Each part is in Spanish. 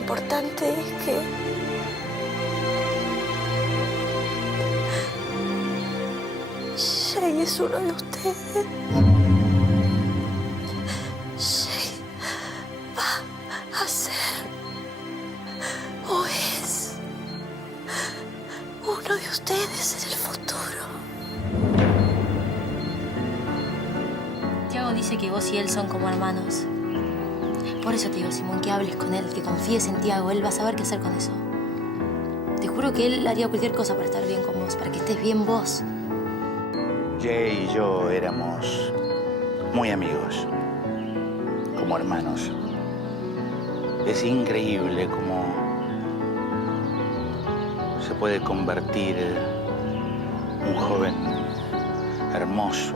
importante es que Jay es uno de ustedes. Jay va a ser o es uno de ustedes en el futuro. Tiago dice que vos y él son como hermanos. Por eso te digo, Simón, que hables con él, que confíes en Tiago. Él va a saber qué hacer con eso. Te juro que él haría cualquier cosa para estar bien con vos, para que estés bien vos. Jay y yo éramos muy amigos, como hermanos. Es increíble cómo se puede convertir un joven hermoso,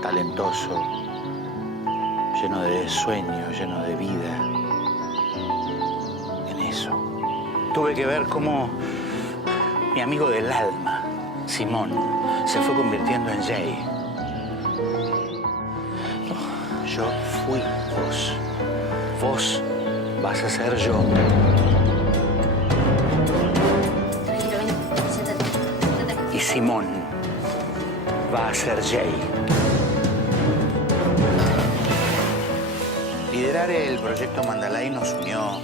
talentoso, lleno de sueños, lleno de vida, en eso. Tuve que ver cómo mi amigo del alma, Simón, se fue convirtiendo en Jay. Yo fui vos. Vos vas a ser yo. Tranquilo, ven, siéntate. Siéntate. Y Simón va a ser Jay. Liderar el proyecto Mandalay nos unió,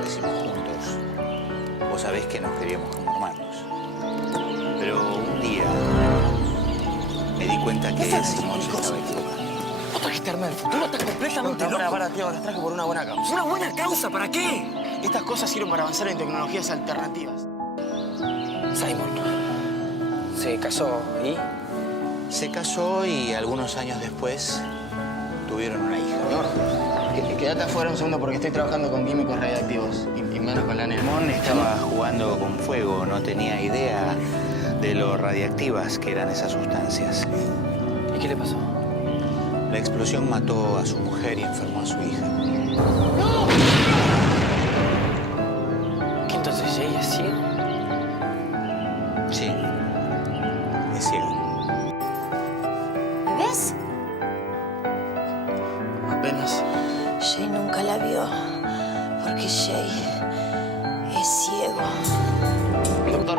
crecimos juntos. Vos sabés que nos queríamos como hermanos. Pero un día me di cuenta que Simón se estaba equivocando. ¿Vos trajiste arma del futuro? Estás completamente loco. Para, tío, las traje por una buena causa. ¿Una buena causa? ¿Para qué? Estas cosas sirven para avanzar en tecnologías alternativas. Simon se casó y... Se casó y algunos años después tuvieron una hija. Quédate afuera un segundo porque estoy trabajando con químicos radiactivos y menos con la nena. Simón estaba jugando con fuego, no tenía idea de lo radiactivas que eran esas sustancias. ¿Y qué le pasó? La explosión mató a su mujer y enfermó a su hija. ¿Qué entonces Jay es ciego? Sí, es ciego. ¿Me ves? Apenas. Jay nunca la vio porque Jay es ciego. Doctor,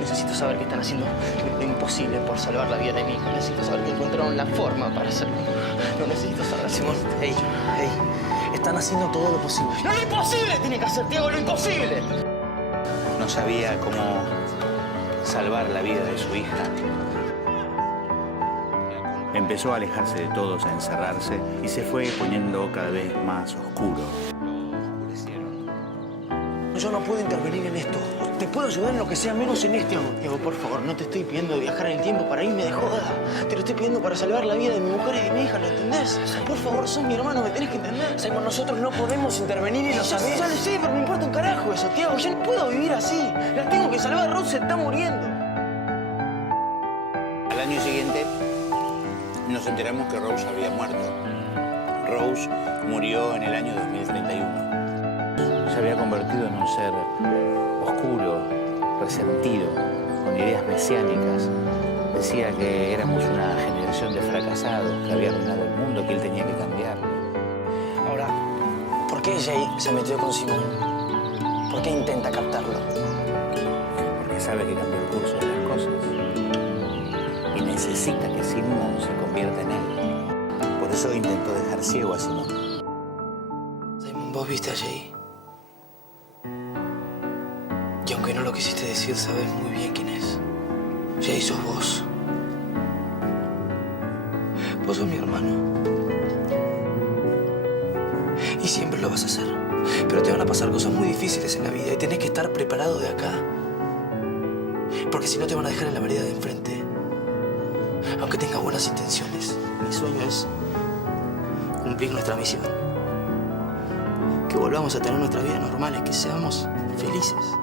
necesito saber que están haciendo lo imposible por salvar la vida de mi hija. Necesito saber que encontraron la forma para hacerlo. Lo necesito saber, Simón. Hey, están haciendo todo lo posible. ¡No, lo imposible tiene que hacer, Tiago! ¡Lo imposible! No sabía cómo salvar la vida de su hija. Empezó a alejarse de todos, a encerrarse y se fue poniendo cada vez más oscuro. Yo no puedo intervenir en esto. Te puedo ayudar en lo que sea, menos en este. Tiago, por favor, no te estoy pidiendo viajar en el tiempo para irme de joda. Te lo estoy pidiendo para salvar la vida de mi mujer y de mi hija, ¿lo entendés? Por favor, sos mi hermano, me tenés que entender. Simon, nosotros no podemos intervenir y lo sabés. Ya lo sé, pero me importa un carajo eso, Tiago. Yo no puedo vivir así. La tengo que salvar, Rose se está muriendo. Al año siguiente nos enteramos que Rose había muerto. Rose murió en el año 2031. Se había convertido en un ser oscuro, resentido, con ideas mesiánicas. Decía que éramos una generación de fracasados, que había arruinado el mundo, que él tenía que cambiarlo. Ahora, ¿por qué Jay se metió con Simón? ¿Por qué intenta captarlo? Porque sabe que cambió el curso de las cosas. Y necesita que Simón se convierta en él. Por eso intentó dejar ciego a Simón. Simon, vos viste a Jay. Y aunque no lo quisiste decir, sabes muy bien quién es. Jay, sos vos. Vos sos mi hermano. Y siempre lo vas a hacer. Pero te van a pasar cosas muy difíciles en la vida y tenés que estar preparado de acá. Porque si no te van a dejar en la vereda de enfrente. Aunque tengas buenas intenciones. Mi sueño es cumplir nuestra misión. Que volvamos a tener nuestras vidas normales, que seamos felices.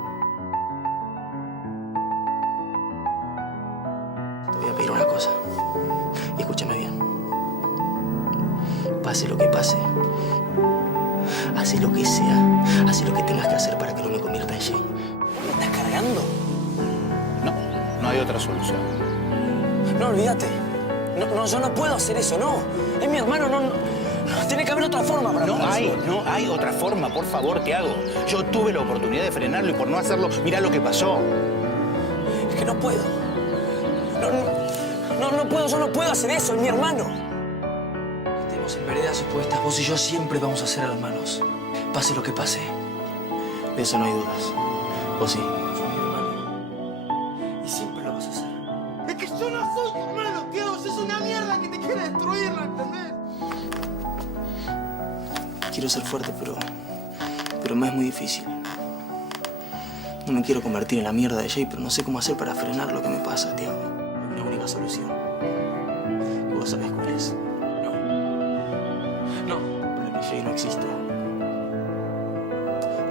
Te voy a pedir una cosa. Y escúchame bien. Pase lo que pase. Hace lo que sea. Hace lo que tengas que hacer para que no me convierta en Jay. ¿Me estás cargando? No, no hay otra solución. No, olvídate. No, yo no puedo hacer eso, no. Es mi hermano, Tiene que haber otra forma para No frenárselo. hay otra forma, por favor, Tiago. Yo tuve la oportunidad de frenarlo y por no hacerlo, mirá lo que pasó. Es que no puedo. No puedo, yo no puedo hacer eso, es mi hermano. Estemos en veredas opuestas, vos y yo siempre vamos a ser hermanos. Pase lo que pase. De eso no hay dudas. Vos sí. Sos mi hermano. Y siempre lo vas a hacer. Es que yo no soy tu hermano, Tiago. Es una mierda que te quiere destruir, ¿lo entendés? Quiero ser fuerte, pero me es muy difícil. No me quiero convertir en la mierda de Jay, pero no sé cómo hacer para frenar lo que me pasa, Tiago. Hay una única solución. Y vos sabés cuál es. No. Para que Jay no exista,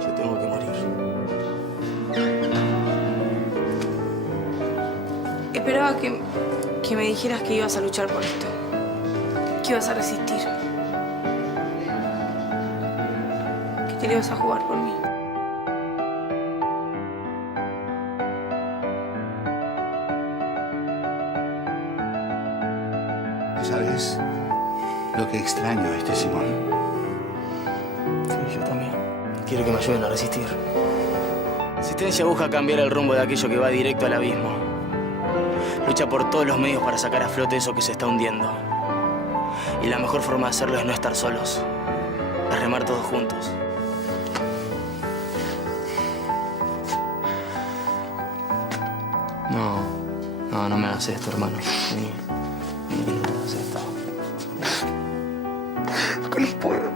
yo tengo que morir. Esperaba que me dijeras que ibas a luchar por esto. Que ibas a resistir. Que te le ibas a jugar por mí. ¿Sabes lo que extraño a este Simón? Sí, yo también. Quiero que me ayuden a resistir. Resistencia busca cambiar el rumbo de aquello que va directo al abismo. Lucha por todos los medios para sacar a flote eso que se está hundiendo. Y la mejor forma de hacerlo es no estar solos. Es remar todos juntos. No me hagas esto, hermano. Vení, no me hagas esto. Que no puedo.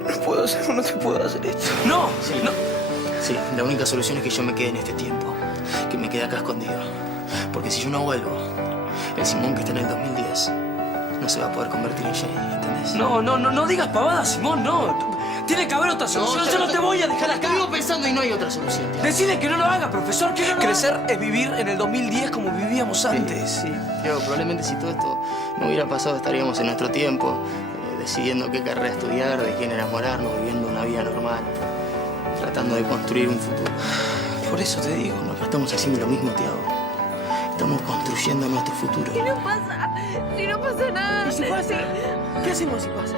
No puedo hacer, no te puedo hacer esto. ¡No! Sí, no. Sí, la única solución es que yo me quede en este tiempo. Que me quede acá escondido. Porque si yo no vuelvo, el Simón que está en el 2010 no se va a poder convertir en Jay, ¿entendés? No digas pavadas, Simón, no. Tiene que haber otra solución. Yo no te voy a dejar acá. Estoy pensando y no hay otra solución, Tiago. Decide que no lo haga, profesor, que no lo Crecer es vivir en el 2010 como vivíamos antes. Sí, Tiago, probablemente si todo esto no hubiera pasado estaríamos en nuestro tiempo, decidiendo qué carrera estudiar, de quién enamorarnos, viviendo una vida normal, tratando de construir un futuro. Por eso te digo, No estamos haciendo lo mismo, Tiago. Estamos construyendo nuestro futuro. ¿Qué no pasa? Si no pasa nada. ¿Y si pasa? ¿Qué hacemos si pasa?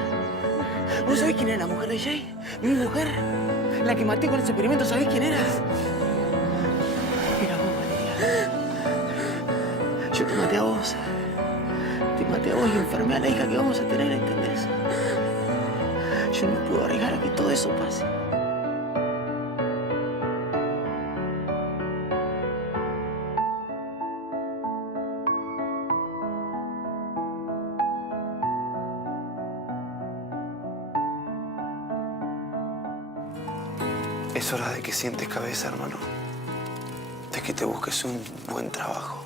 ¿Vos sabés quién era la mujer de Jay? ¿Mi mujer? La que maté con ese experimento, ¿sabés quién era? Mira vos, María. Yo te maté a vos. Te maté a vos y enfermé a la hija que vamos a tener, ¿entendés? Yo no puedo arriesgar a que todo eso pase. Es hora de que sientes cabeza, hermano. De que te busques un buen trabajo.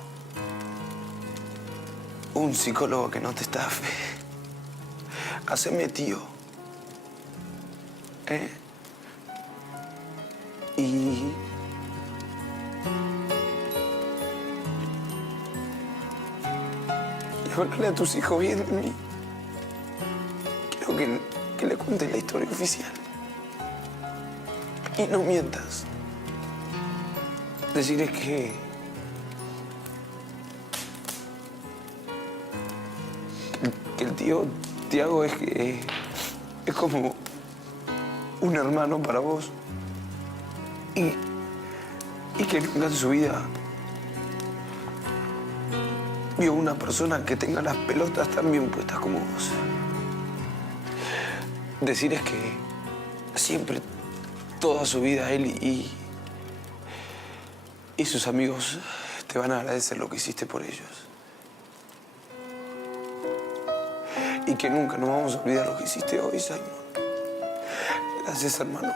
Un psicólogo que no te estafe. Haceme tío. Y háblale a tus hijos bien de mí. Quiero que le cuentes la historia oficial. Y no mientas. Decirles que el tío Tiago es como un hermano para vos. Y que nunca en su vida vio una persona que tenga las pelotas tan bien puestas como vos. Decirles que siempre, toda su vida, él y sus amigos te van a agradecer lo que hiciste por ellos. Y que nunca nos vamos a olvidar lo que hiciste hoy, Simon. Gracias, hermano.